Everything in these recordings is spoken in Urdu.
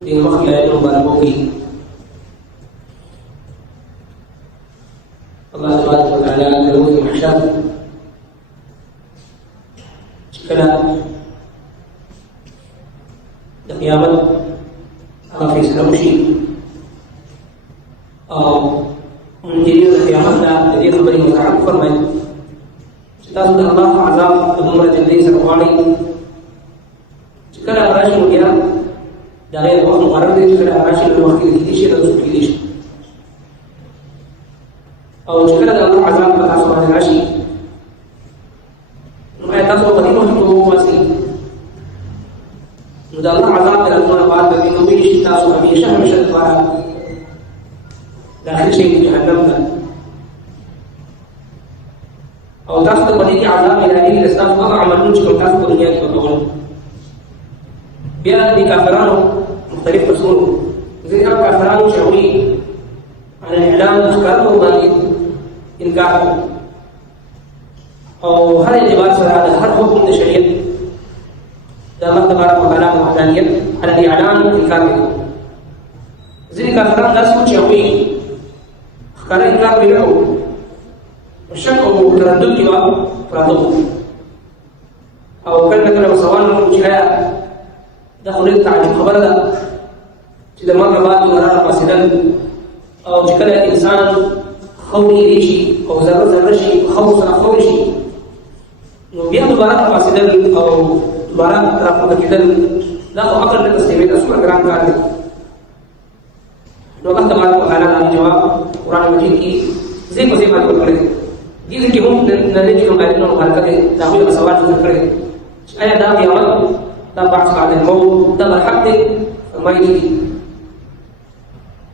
di waktu yang barangkali Allah Subhanahu wa Ta'ala berwujud mahsyar sekala dan kiamat akan fisik musyrik menjadi kiamat dan jadi kembali mengatakan firman kita sudah Allah azab umur jadi serwali sekala rasul dia dari waktu mukarrar sekala rasul waktu dikisah dan subkisah أو شكل الله عذاب الأسوأ العشي نوعي تاسو قديمة حكوه واسي ندى الله عذاب الأسوأ بعد بين ويش تاسو أبي شهر مشهد فارا داخل شيء جهنم أو تاسو قديمة عذاب إلهي لستاسو أضع عملون شكل تاسو قديمة كتقول بيان دي كافرانو مختلف رسوله زي كان كافرانو شعوي على الإعلام أفكاره وباقي إنكاره أو هل الجبال هذا هل حكم الشريعة الله تبارك وتعالى وحدانية على الإعلان إنكاره زي كافران لا سوى شيء كان إنكار بينه والشك أو تردد كما فرضه أو كان مثلا سواء مجهاء دخل التعجب خبر ذا إذا مر بعد مرار فاسدا أو جكل الإنسان خوري ريشي أو ذرة شيء خوص خوري شيء نبيع دوباره فاسدا أو دوباره رفض كذا لا أقل من التسليمات أسمع كلام كارثي الله تبارك وتعالى على جواب قرآن المجيد كي زي ما تقول كده جيل كي هم نرجع بعدين وبركة داخل مسوات ذكره أي دام يوم تبع بعد الموت تبع الحق ما يجي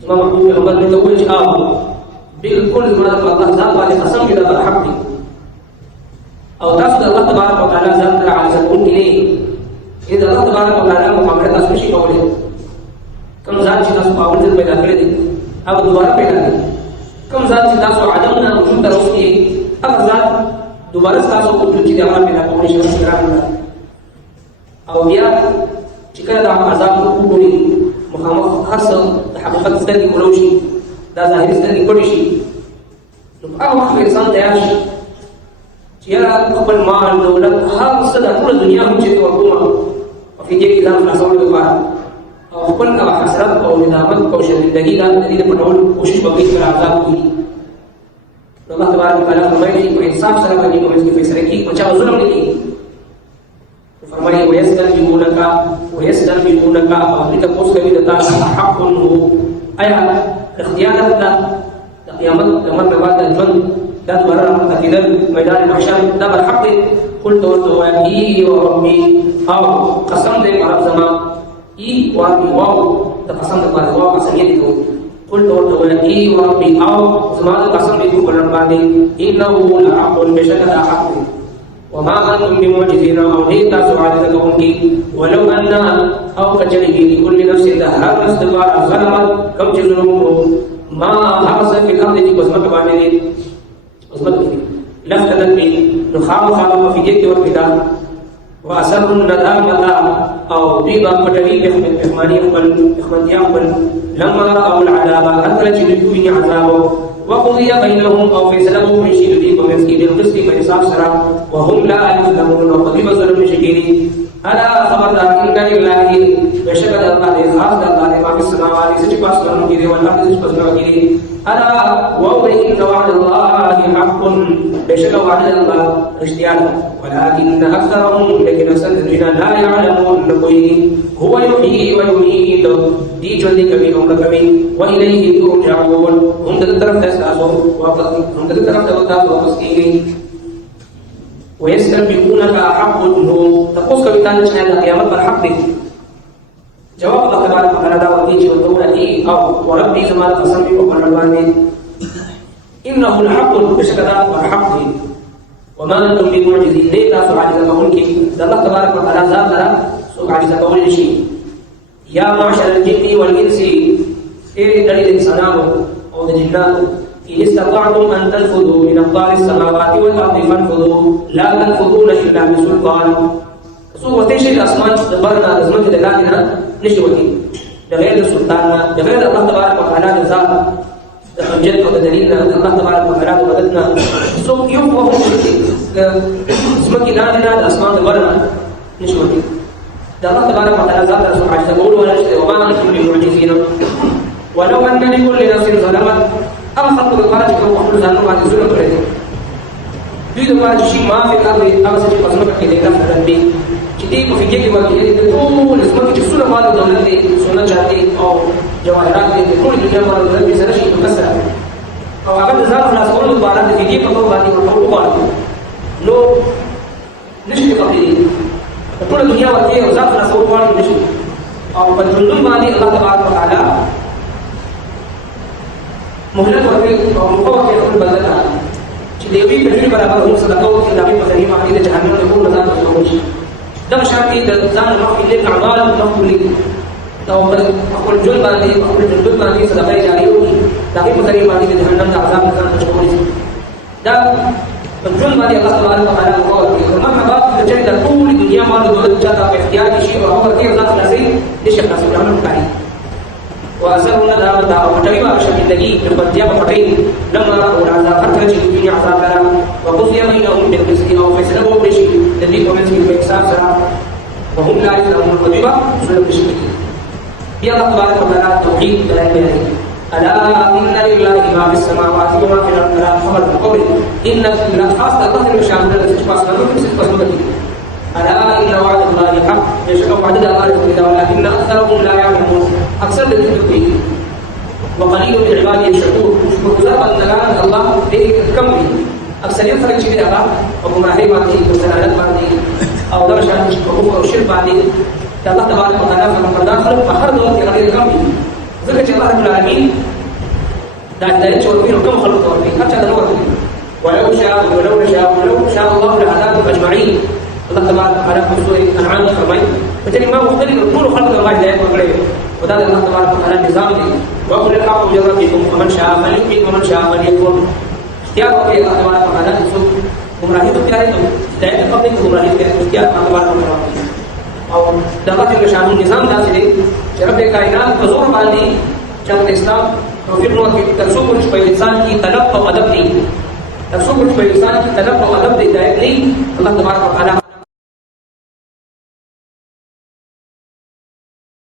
إمام أبو بكر رضي الله عنه بالكل ما ذكر الله ذات بعد قسم إلى الحق أو تفضل الله تبارك وتعالى ذات على سبيل إليه إذا الله تبارك وتعالى محمد أسمع شيء قوله كم ذات شيء ناس باول ذات بيدا كله أو دوباره بيدا كم ذات شيء ناس عدمنا وجود تروسي أو ذات دوباره ناس وجود شيء دعوة بيدا كوني شيء سكران أو بيا jika dalam azab kuburi Muhammad hasil hakikat sedang dikurusi dan zahir sedang dikurusi awak insan dayash dia kubur mal daulat hal sedang pula dunia menjadi wakuma وفي dalam asal itu pak awak pun kalau hasrat kau nidamat kau syaitan dan jadi penuh usus bagi azab ini Allah Taala berfirman wa insaf salah bagi kau meski fisreki macam zulm ini فرمائے ويستنبئونك فأمرك قصة بدتا حق هو أيها الاختيارات دا قيامت لمن بعد المن دا تبرر متكدر ميدان المحشر دا بالحق قلت وتوائي وربي أو قسم دي عرب زمان إي وربي واو دا قسم دي بعد واو قسم يدكو قلت وتوائي وربي أو زمان قسم دي كبرر بعد إنه لحق بشكل حق وما أنتم بمعجزين أو نيتا سعادتكم ولو أن أو كجره لكل نفس دهرا استغفار ظلمت كم جنوب ما حصل في الأرض دي قسمت بعدين قسمت لفتت به نخاف خالق في جيك والبدع وأسر الندامة أو بيبا قدري بإخماني أقبل لما رأوا العذاب أنزل جلدوا من عذابه وقضي بينهم أو فيصلوا من شيء ومن سكين القسط فإنصاف سرا وهم لا يظلمون وقضي ظلم شكيري ألا خبردار إن لله وشهد الله خاص الله ما في السماوات سجبا سلام كذي والأرض سجبا سلام كذي ألا وهو إن وعد الله حق بشك وعد الله اشتياق ولكن أكثرهم لكن أكثر الذين لا يعلمون هو يحيي ويميت دي جلدي كبير كبير وإليه ترجعون هم تترف تساسو هم تترف تساسو وقصيني ويستنبئونك حق هو تقص كبيران شهادة قيامت بالحق جواب الله تبارك وتعالى دعوتي والدولة أو وربي زمان قسمي وقرباني إنه الحق بشكل والحق وما أنتم بمعجزين ليتا سعادة قولك الله تبارك وتعالى ذاتنا سعادة قول شيء يا معشر الجن والإنس إيه دليل إنسانه أو الجنات إن استطعتم أن تنفذوا من أقطار السماوات والأرض فانفذوا لا تنفذون إلا بسلطان سوى تشي الأسمان دبرنا أزمة دلالنا نشوتي بغیر د سلطان نه، بغیر د الله تبارک وتعالی د ذات د حجت او د دلیل نه، د الله تبارک وتعالی د مدد نه څوک یو قوم د ځمکې لاندې نه د اسمان د بر نه نشي وتلی. د الله تبارک وتعالی ذات سره عاجز کولو ولا نشته. وما نحن بمعجزین ولو ان لكل نفس ظلمت. هغه خلکو لپاره چې کوم خپل ځانونه باندې ظلم کړی دی، دوی لپاره چې ما فی الارض هغه څه چې په ځمکه کې دی کفر دی چې دې په فکر کې ورته د ټول ځمکې چې څونه مال دولت دی، سونه چاندي او جواهرات دي، د ټولې دنیا مال دولت دې سره شي مکسر او هغه د ځان خلاصولو لپاره د فکر په توګه باندې ورته وغواړي نو نشي کولی. د ټول دنیا ورته او ځان خلاصولو غواړي نشي. او په ژوندون باندې الله تبارک وتعالی مهلت ورکوي او مقوه کوي خپل بنده ته چې د یوې کجورې برابر هم صدقه وکړي، د هغې په ذریعه باندې د جهنم د ټول ځان ورکول شي. دغه شان دي د ځان مخکې لږ اعمال مخکې ولیکي او په خپل ژوند باندې په خپل ژوند باندې صدقه جاریه وکړي، د هغې په ذریعه باندې د جهنم د عذاب نه ځان بچولی شي. دا په ژوند باندې الله تبارک وتعالی مقوه ورکوي. مرحبا د چا د ټولې دنیا مال دولت چا ته په اختیار کې شي او هغه ورکوي او ځان خلاصوي نشي خلاصولی، هغه نه ښکاري. وأسروا ندامة وتوبة شديدة بالبدية وفتين لما رأوا العذاب حتى رجعوا في عذاب لنا وقضي بينهم بالقسط أو فيصلوا بشيء الذي قمت به بإحسان سرا وهم لا يعلمون الكذب سلم بشيء. يا الله تبارك وتعالى التوحيد لا ينبغي. ألا إن لله ما في السماوات وما في الأرض لا خبر القول إن الله خاصة الله المشاهد الذي تشبه سنة ألا إن وعد الله حق يشاء وعد الله ولكن أكثرهم لا يعلمون. أكثر الذين به وقليل من عباده الشكور. شكور ذات النجاة الله به كم به أكثر يفرق شيء هذا أو ما هي بعدين وسنالات بعدين أو ده مش عارف شكور أو شرب بعدين. الله تبارك وتعالى فمن داخل فخر دون غير كم به ذكر الله رب العالمين ده شو فيه كم خلق توفي حتى ده نور ولو شاء الله لهداكم أجمعين. الله تبارك وتعالى في سورة الأنعام فرمائے فجأة ما مختلف طول خلق الله هداية وغيره. وده الله تبارك وتعالى نظام دي. وقل الحق من ربكم فمن شاء فليؤمن ومن شاء فليكفر. اختيار وقت الله تبارك وتعالى نسوق گمراهی تو کیا ہے تو ہدایت قبل کی گمراهی کے اختیار اللہ تبارک وتعالى. اور دعوت کے شان نظام دا سے رب کائنات حضور باندې چې اسلام او فکر نو کې ترسوب په انسان کی طلب او ادب دی، ترسوب په انسان کی طلب او ادب دی، ہدایت نہیں. اللہ تبارک وتعالى